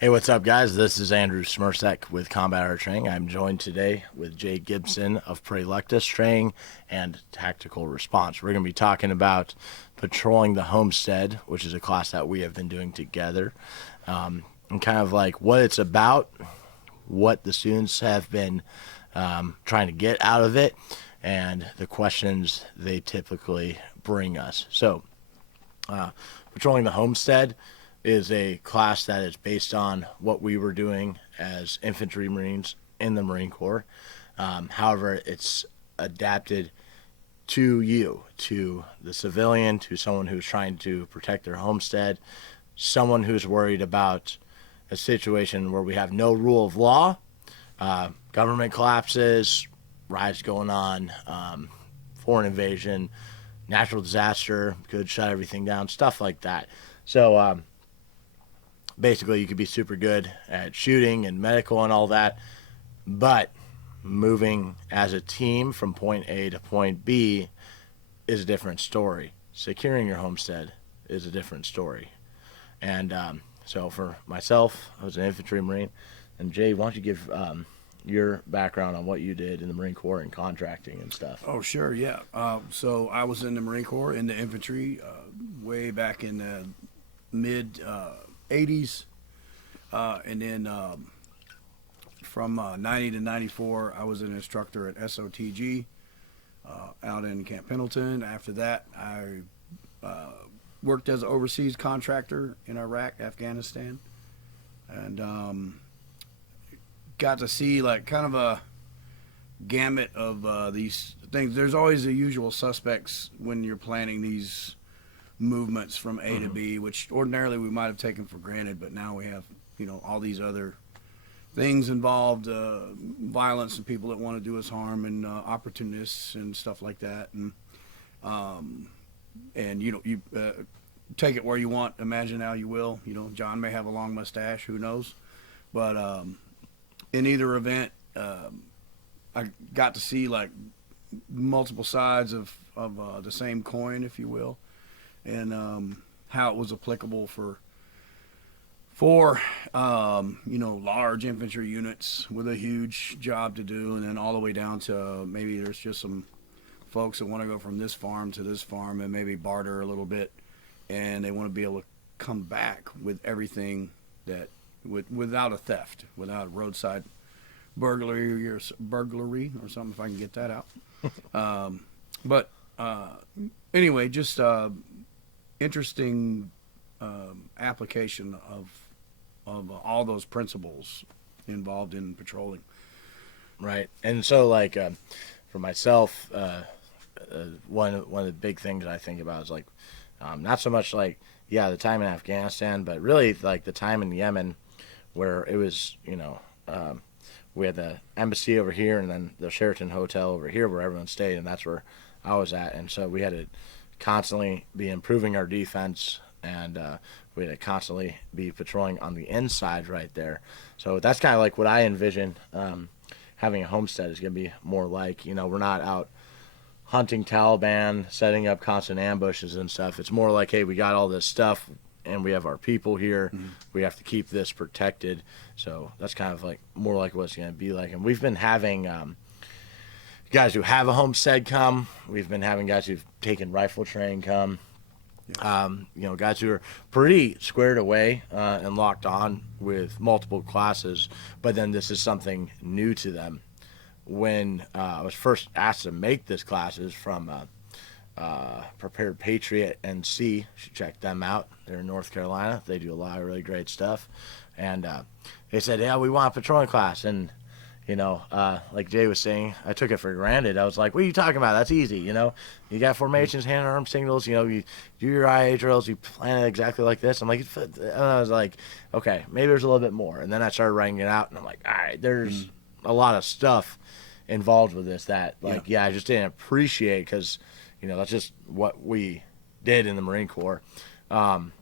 Hey, what's up, guys? This is Andrew Smersek with Combat Air Training. I'm joined today with Jay Gibson of Praelectus Training and Tactical Response. We're going to be talking about patrolling the homestead, which is a class that we have been doing together, and kind of like what it's about, what the students have been trying to get out of it, and the questions they typically bring us. So, patrolling the homestead is a class that is based on what we were doing as infantry Marines in the Marine Corps. However, it's adapted to you, to the civilian, to someone who's trying to protect their homestead, someone who's worried about a situation where we have no rule of law, government collapses, riots going on, foreign invasion, natural disaster could shut everything down, stuff like that. So, basically, you could be super good at shooting and medical and all that, but moving as a team from point A to point B is a different story. Securing your homestead is a different story. And so for myself, I was an infantry Marine. And Jay, why don't you give your background on what you did in the Marine Corps and contracting and stuff? Oh, sure, yeah. So I was in the Marine Corps, in the infantry, way back in the mid 80s, and then from 90 to 94 I was an instructor at SOTG out in Camp Pendleton. After that I worked as an overseas contractor in Iraq, Afghanistan, and got to see like kind of a gamut of these things. There's always the usual suspects when you're planning these movements from A to B, which ordinarily we might have taken for granted, but now we have, all these other things involved, violence and people that want to do us harm, and opportunists and stuff like that. And you take it where you want, imagine how you will. John may have a long mustache, who knows? But in either event, I got to see like multiple sides of the same coin, if you will, and how it was applicable for large infantry units with a huge job to do, and then all the way down to maybe there's just some folks that want to go from this farm to this farm and maybe barter a little bit, and they want to be able to come back with everything that without a theft, without a roadside burglary or something, if I can get that out. But anyway, just interesting application of all those principles involved in patrolling. Right. And so, like, for myself, one of the big things I think about is, like, not so much, like, the time in Afghanistan, but really, like, the time in Yemen where it was, we had the embassy over here and then the Sheraton Hotel over here where everyone stayed, and that's where I was at. And so we had to constantly be improving our defense, and we had to constantly be patrolling on the inside right there. So that's kind of like what I envision having a homestead is going to be more like. We're not out hunting Taliban, setting up constant ambushes and stuff. It's more like, hey, we got all this stuff and we have our people here. Mm-hmm. We have to keep this protected. So that's kind of like more like what it's going to be like. And we've been having guys who have a homestead come. We've been having guys who've taken rifle training come. Yes. Guys who are pretty squared away and locked on with multiple classes, but then this is something new to them. When I was first asked to make this classes from Prepared Patriot NC, you should check them out. They're in North Carolina. They do a lot of really great stuff. And they said, yeah, we want a patrolling class. And like Jay was saying, I took it for granted. I was like, what are you talking about? That's easy. You got formations, hand arm signals, you do your IA drills, you plan it exactly like this. I'm like, and I was like, okay, maybe there's a little bit more. And then I started writing it out, and I'm like, all right, there's a lot of stuff involved with this that, like, I just didn't appreciate because, that's just what we did in the Marine Corps. Some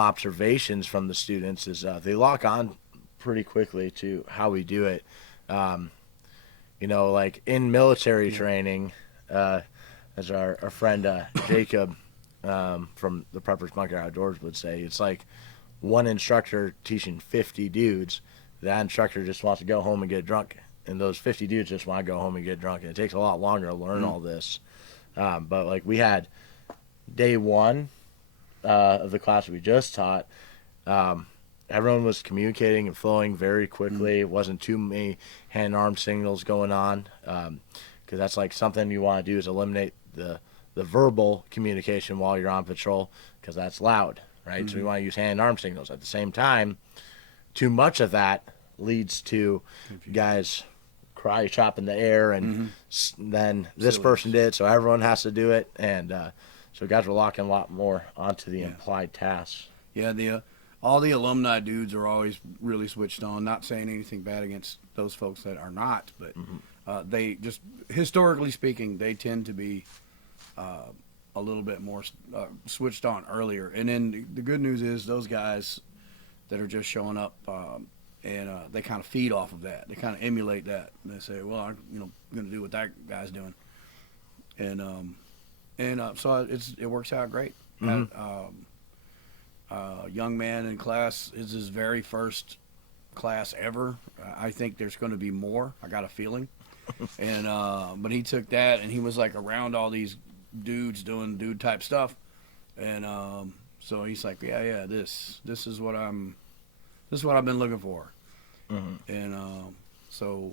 observations from the students is they lock on pretty quickly to how we do it. Like in military training, as our friend Jacob from the Preppers Bunker Outdoors would say, it's like one instructor teaching 50 dudes, that instructor just wants to go home and get drunk, and those 50 dudes just want to go home and get drunk, and it takes a lot longer to learn all this. But like we had day one of the class we just taught, everyone was communicating and flowing very quickly. It wasn't too many hand-arm signals going on, because that's like something you want to do is eliminate the verbal communication while you're on patrol, because that's loud, right? So we want to use hand-arm signals. At the same time, too much of that leads to guys karate chop in the air, and then this person did, so everyone has to do it, and so guys were locking a lot more onto the implied tasks. Yeah, all the alumni dudes are always really switched on. Not saying anything bad against those folks that are not, but they just, historically speaking, they tend to be a little bit more switched on earlier. And then the good news is those guys that are just showing up, and they kind of feed off of that. They kind of emulate that. And they say, well, I'm going to do what that guy's doing. And so it works out great. Young man in class is his very first class ever. I think there's going to be more. I got a feeling. And but he took that, and he was like around all these dudes doing dude type stuff, and so he's like, yeah, this is what I've been looking for. And so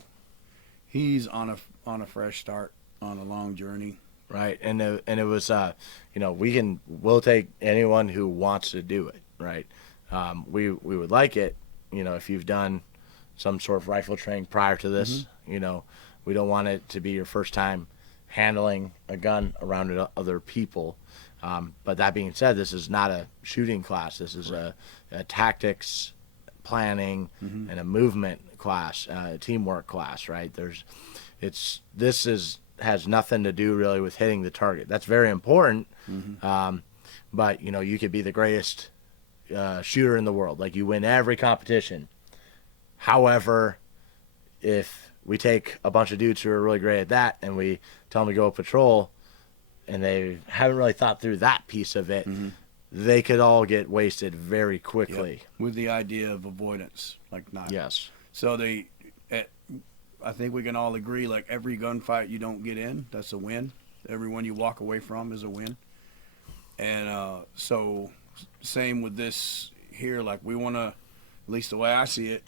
he's on a fresh start on a long journey. Right, and it was, we'll take anyone who wants to do it, right? We would like it, if you've done some sort of rifle training prior to this, we don't want it to be your first time handling a gun around other people. But that being said, this is not a shooting class. This is a tactics, planning, and a movement class, a teamwork class, right? Has nothing to do really with hitting the target. That's very important, but you could be the greatest shooter in the world, like you win every competition. However, if we take a bunch of dudes who are really great at that and we tell them to go patrol, and they haven't really thought through that piece of it, they could all get wasted very quickly. Yep. With the idea of avoidance, like not. Yes. So I think we can all agree, like every gunfight you don't get in, that's a win. Every one you walk away from is a win. And so same with this here, like we want to, at least the way I see it,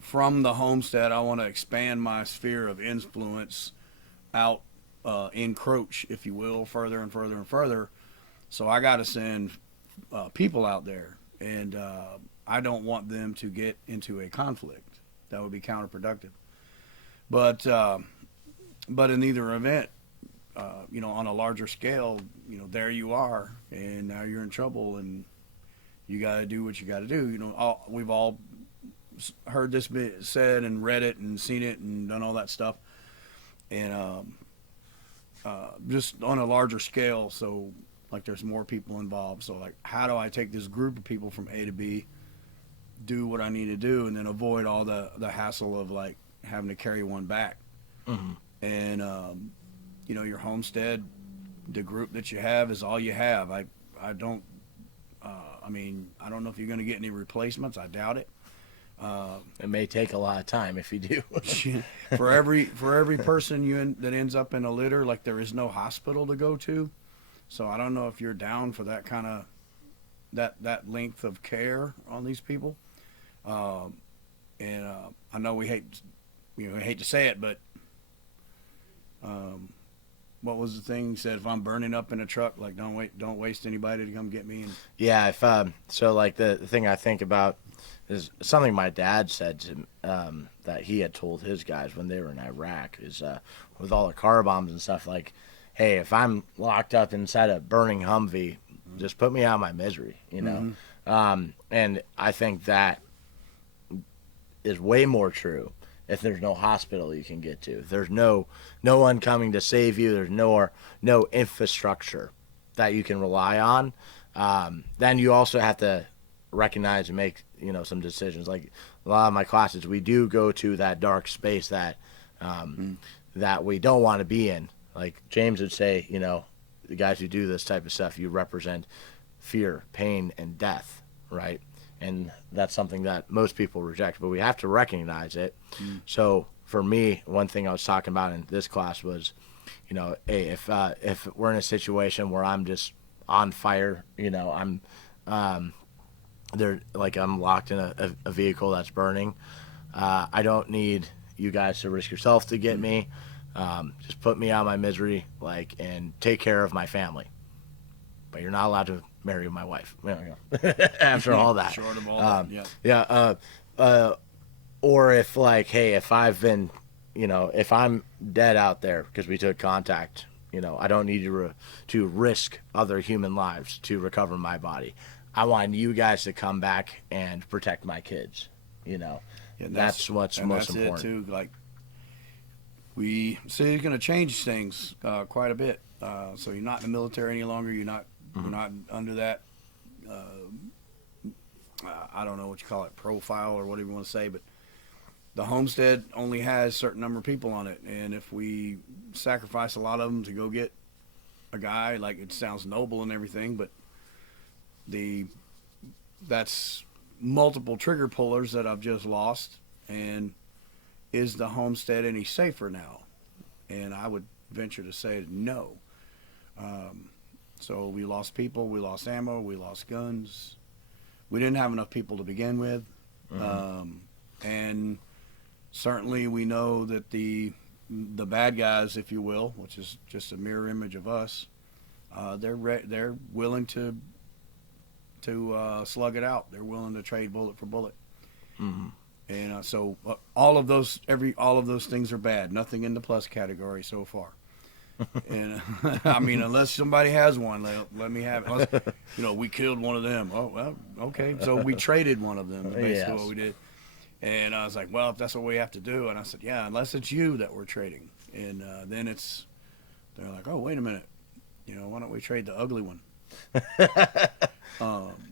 from the homestead, I want to expand my sphere of influence out, encroach, if you will, further and further and further. So I got to send people out there, and I don't want them to get into a conflict. That would be counterproductive. But in either event, on a larger scale, there you are, and now you're in trouble, and you got to do what you got to do. We've all heard this said and read it and seen it and done all that stuff, and just on a larger scale. So like there's more people involved. So like, how do I take this group of people from A to B, do what I need to do, and then avoid all the hassle of like having to carry one back. And your homestead, the group that you have is all you have. I don't know if you're going to get any replacements. I doubt it. It may take a lot of time if you do. for every person that ends up in a litter, like there is no hospital to go to. So I don't know if you're down for that kind of that length of care on these people. I know we hate to say it, but what was the thing you said? If I'm burning up in a truck, like don't waste anybody to come get me. Yeah, so like the thing I think about is something my dad said to, that he had told his guys when they were in Iraq is with all the car bombs and stuff, like, hey, if I'm locked up inside a burning Humvee, just put me out of my misery, and I think that is way more true if there's no hospital you can get to. If there's no one coming to save you, there's no infrastructure that you can rely on, then you also have to recognize and make some decisions. Like a lot of my classes, we do go to that dark space that that we don't want to be in. Like James would say, the guys who do this type of stuff, you represent fear, pain, and death. right? And that's something that most people reject, but we have to recognize it. So for me, one thing I was talking about in this class was, hey, if we're in a situation where I'm just on fire, I'm there, like I'm locked in a vehicle that's burning. I don't need you guys to risk yourself to get me. Just put me out of my misery, and take care of my family. But you're not allowed to marry my wife. After all that. Short of all that, yeah. Yeah. Or if hey, if I've been, if I'm dead out there because we took contact, I don't need you to risk other human lives to recover my body. I want you guys to come back and protect my kids. Yeah, that's what's most that's important. It too. We say it's going to change things quite a bit. So you're not in the military any longer. You're not under that. I don't know what you call it, profile or whatever you want to say, but the homestead only has a certain number of people on it, and if we sacrifice a lot of them to go get a guy, it sounds noble and everything, but that's multiple trigger pullers that I've just lost. And is the homestead any safer now? And I would venture to say no. So we lost people, we lost ammo, we lost guns. We didn't have enough people to begin with. And certainly we know that the bad guys, if you will, which is just a mirror image of us, they're willing to slug it out. They're willing to trade bullet for bullet. And so all of those things are bad. Nothing in the plus category so far. And I mean, unless somebody has one, let me have it. Unless, we killed one of them. Oh well, okay. So we traded one of them. Basically, what we did. And I was like, well, if that's what we have to do, and I said, yeah, unless it's you that we're trading. And then they're like, oh, wait a minute, why don't we trade the ugly one?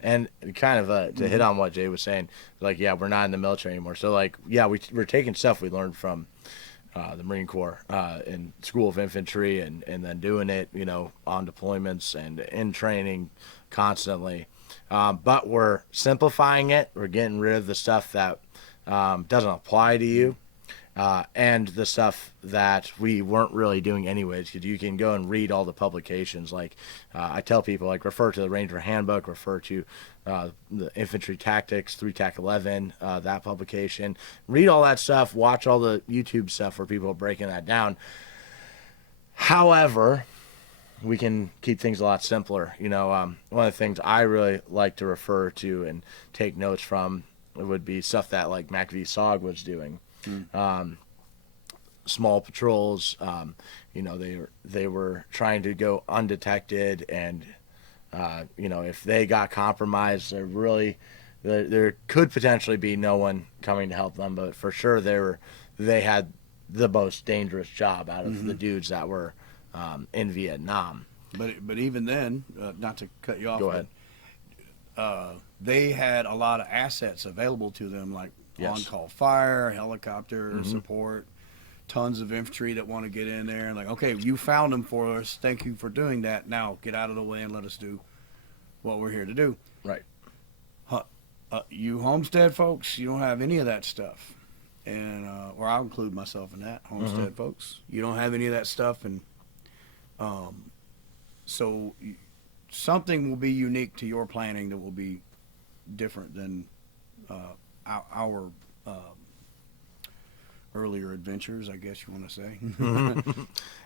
And kind of to hit on what Jay was saying, yeah, we're not in the military anymore. So yeah, we're taking stuff we learned from the Marine Corps in School of Infantry, and then doing it, on deployments and in training constantly. But we're simplifying it. We're getting rid of the stuff that doesn't apply to you. And the stuff that we weren't really doing anyways, because you can go and read all the publications. I tell people, refer to the Ranger Handbook, refer to the Infantry Tactics, 3TAC11, that publication. Read all that stuff, watch all the YouTube stuff where people are breaking that down. However, we can keep things a lot simpler. One of the things I really like to refer to and take notes from would be stuff that MacV SOG was doing. Small patrols, they were trying to go undetected, and if they got compromised, there could potentially be no one coming to help them, but for sure they had the most dangerous job out of the dudes that were in Vietnam. But even then, not to cut you off, go ahead. They had a lot of assets available to them, Yes. on-call fire, helicopter support, tons of infantry that want to get in there. And okay, you found them for us. Thank you for doing that. Now get out of the way and let us do what we're here to do. Right. You homestead folks, you don't have any of that stuff. And or I'll include myself in that. Homestead folks, you don't have any of that stuff. And so something will be unique to your planning that will be different than our earlier adventures, I guess you want to say.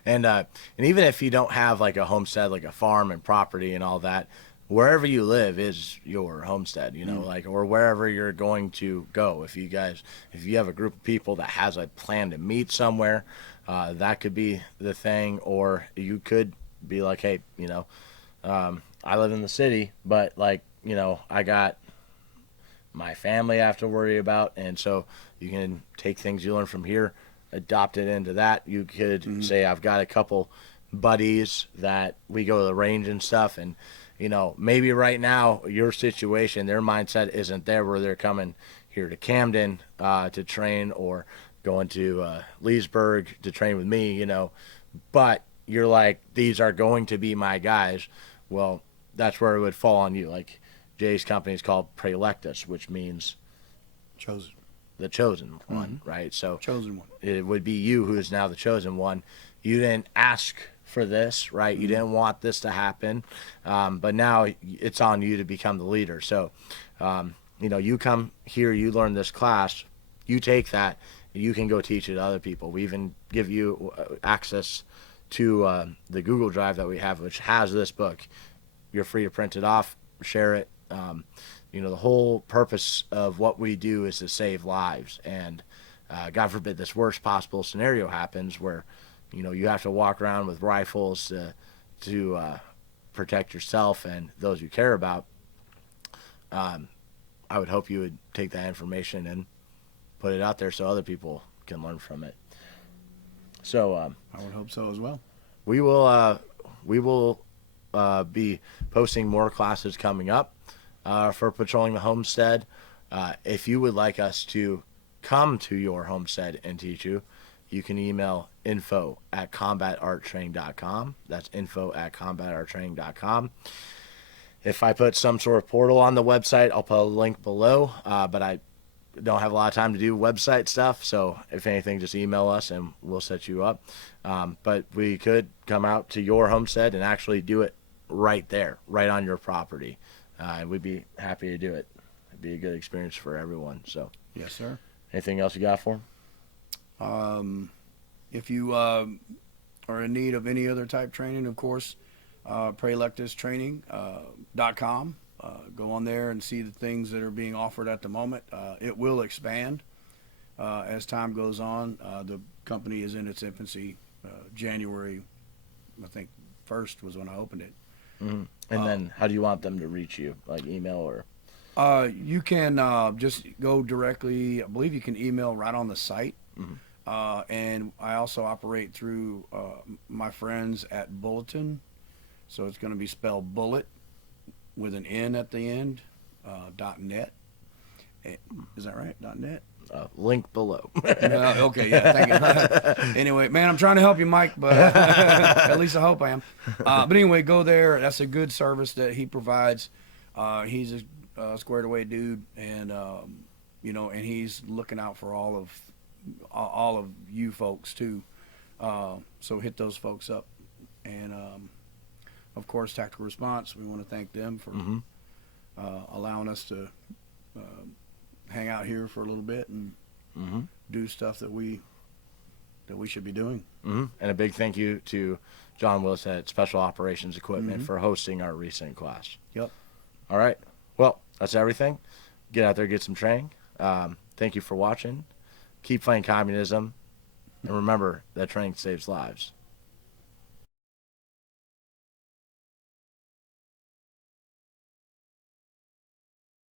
And even if you don't have a homestead, a farm and property and all that, wherever you live is your homestead, or wherever you're going to go. If you have a group of people that has a plan to meet somewhere, that could be the thing. Or you could be hey, I live in the city, but I got my family I have to worry about, and so you can take things you learn from here, adopt it into that. You could say, I've got a couple buddies that we go to the range and stuff, and maybe right now your situation, their mindset isn't there, where they're coming here to Camden to train, or going to Leesburg to train with me, but you're these are going to be my guys. Well, that's where it would fall on you. Jay's company is called Praelectus, which means Chosen. the chosen one, right? So Chosen one. it would be you who is now the chosen one. You didn't ask for this, right? You didn't want this to happen, but now it's on you to become the leader. So, you come here, you learn this class, you take that, and you can go teach it to other people. We even give you access to the Google Drive that we have, which has this book. You're free to print it off, share it. The whole purpose of what we do is to save lives. And God forbid this worst possible scenario happens where, you have to walk around with rifles to protect yourself and those you care about. I would hope you would take that information and put it out there so other people can learn from it. So I would hope so as well. we will be posting more classes coming up for patrolling the homestead. If you would like us to come to your homestead and teach you, you can email info@combatarttraining.com. That's info@combatarttraining.com. If I put some sort of portal on the website, I'll put a link below, but I don't have a lot of time to do website stuff, so if anything, just email us and we'll set you up. But we could come out to your homestead and actually do it right there, right on your property. And we'd be happy to do it. It'd be a good experience for everyone. So, Yes, sir. anything else you got for them? If you are in need of any other type training, of course, Praelectus Training.com. Go on there and see the things that are being offered at the moment. It will expand as time goes on. The company is in its infancy. January, I think, 1st was when I opened it. Mm-hmm. And then how do you want them to reach you? Like email or? You can just go directly. I believe you can email right on the site. Mm-hmm. And I also operate through my friends at Bulletn. So it's going to be spelled Bullet with an N at the end, .net. Is that right? .net? Link below. Okay, yeah, thank you. Anyway, man, I'm trying to help you, Mike, but at least I hope I am. But anyway, go there. That's a good service that he provides. He's a squared away dude, and and he's looking out for all of you folks too. So hit those folks up, and of course, Tactical Response. We want to thank them for allowing us to hang out here for a little bit and do stuff that we should be doing. And a big thank you to John Willis at Special Operations Equipment for hosting our recent class. Yep. All right. Well, that's everything. Get out there, get some training. Thank you for watching. Keep fighting communism. And remember that training saves lives.